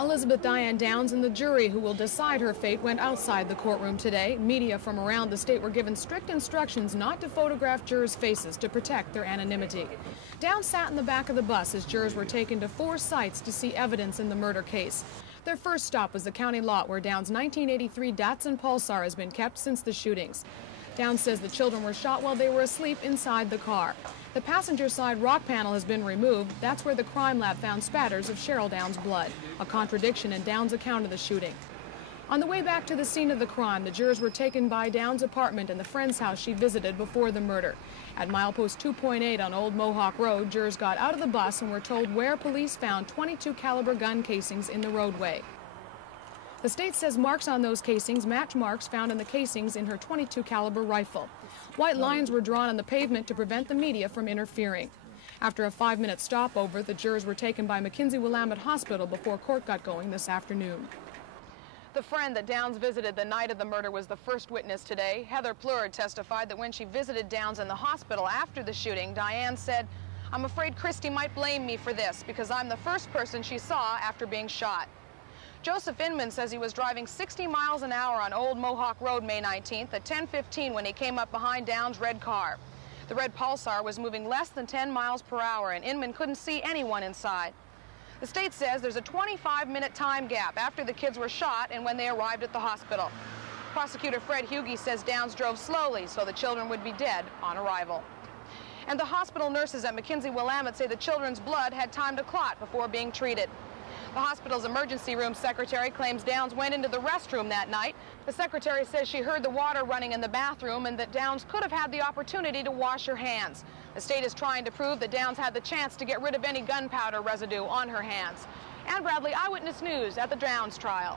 Elizabeth Diane Downs and the jury who will decide her fate went outside the courtroom today. Media from around the state were given strict instructions not to photograph jurors' faces to protect their anonymity. Downs sat in the back of the bus as jurors were taken to 4 sites to see evidence in the murder case. Their first stop was the county lot where Downs' 1983 Datsun Pulsar has been kept since the shootings. Downs says the children were shot while they were asleep inside the car. The passenger side rock panel has been removed. That's where the crime lab found spatters of Cheryl Downs' blood, a contradiction in Downs' account of the shooting. On the way back to the scene of the crime, the jurors were taken by Downs' apartment and the friend's house she visited before the murder. At milepost 2.8 on Old Mohawk Road, jurors got out of the bus and were told where police found .22 caliber gun casings in the roadway. The state says marks on those casings match marks found in the casings in her .22 caliber rifle. White lines were drawn on the pavement to prevent the media from interfering. After a 5-minute stopover, the jurors were taken by McKinsey-Willamette Hospital before court got going this afternoon. The friend that Downs visited the night of the murder was the first witness today. Heather Plurd testified that when she visited Downs in the hospital after the shooting, Diane said, "I'm afraid Christy might blame me for this because I'm the first person she saw after being shot." Joseph Inman says he was driving 60 miles an hour on Old Mohawk Road May 19th at 10:15 when he came up behind Downs' red car. The red Pulsar was moving less than 10 miles per hour and Inman couldn't see anyone inside. The state says there's a 25-minute time gap after the kids were shot and when they arrived at the hospital. Prosecutor Fred Hughey says Downs drove slowly so the children would be dead on arrival. And the hospital nurses at McKinsey-Willamette say the children's blood had time to clot before being treated. The hospital's emergency room secretary claims Downs went into the restroom that night. The secretary says she heard the water running in the bathroom and that Downs could have had the opportunity to wash her hands. The state is trying to prove that Downs had the chance to get rid of any gunpowder residue on her hands. Ann Bradley, Eyewitness News at the Downs trial.